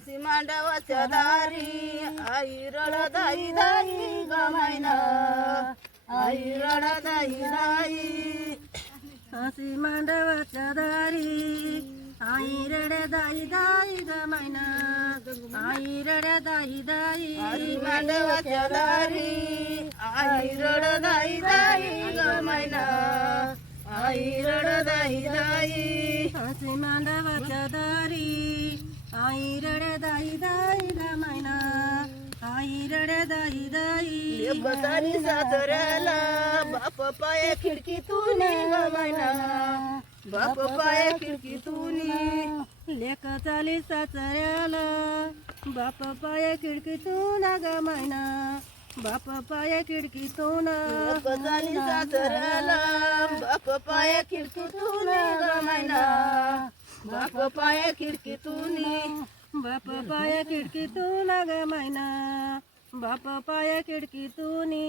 अशी मांडवाच्या दारी आई रडदाई दाई गमायना आई रडदाई दाई. हसी मांडवाच्या दारी आई रड्या दाई दाई ग मैना आई रड्या दाई. अशी मांडवाच्या दारी आई रडदाई दाई गमायना आई रडदाई दाई. हसी मांडवाच्या दारी आई दाई दाई ग मैना आई रड्या दाई दाई बसारी सासऱ्याला बाप पाय खिडकीतून गमायना बाप पाय खिडकीतून. लेक चाली साचऱ्याला बाप पाय खिडकीतून ग मैना बाप पाय खिडकीतून कजाली सासऱ्याला बाप पाय खिडकीतून गमायना. बाप पाय खिडकीतून बाप पाया खिडकी तू ग मैना बाप पाया खिडकी तू नी